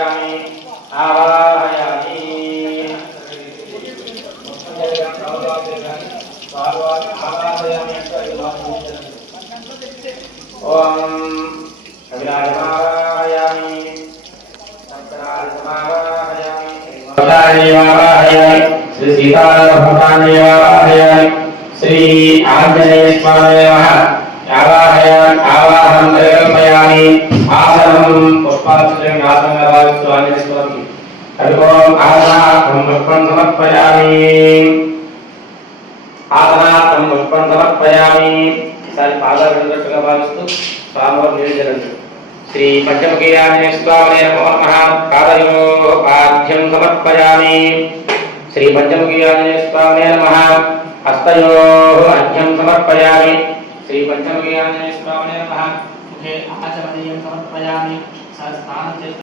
समर्पयामि आवाहयामि ओम अभिलाषमावाहयामि संकरासमावाहयामि श्री सीतारामभगवान् श्री आंजनेय स्वामी आवाहयामि आवाहनं परिकल्पयामि आसनं पुष्पाञ्जलिं आसनराजस्तु आंजनेय स्वामी ओम आसनार्थं पुष्पं समर्पयामि आसनार्थं पुष्पं समर्पयामि सारी पादाभिवन्दकं भाविस्तु स्वामिवार निर्जलन्तु श्री पंचमुखी आंजनेय स्वामी नमो नमः पादयोः पाद्यं समर्पयामि श्री पंचमुखी आंजनेय स्वामी नमः हस्तयोः अर्घ्यं समर्पयामि श्री पंचमुखी आंजनेय स्वामी नमः मुखे आचमनीयं समर्पयामि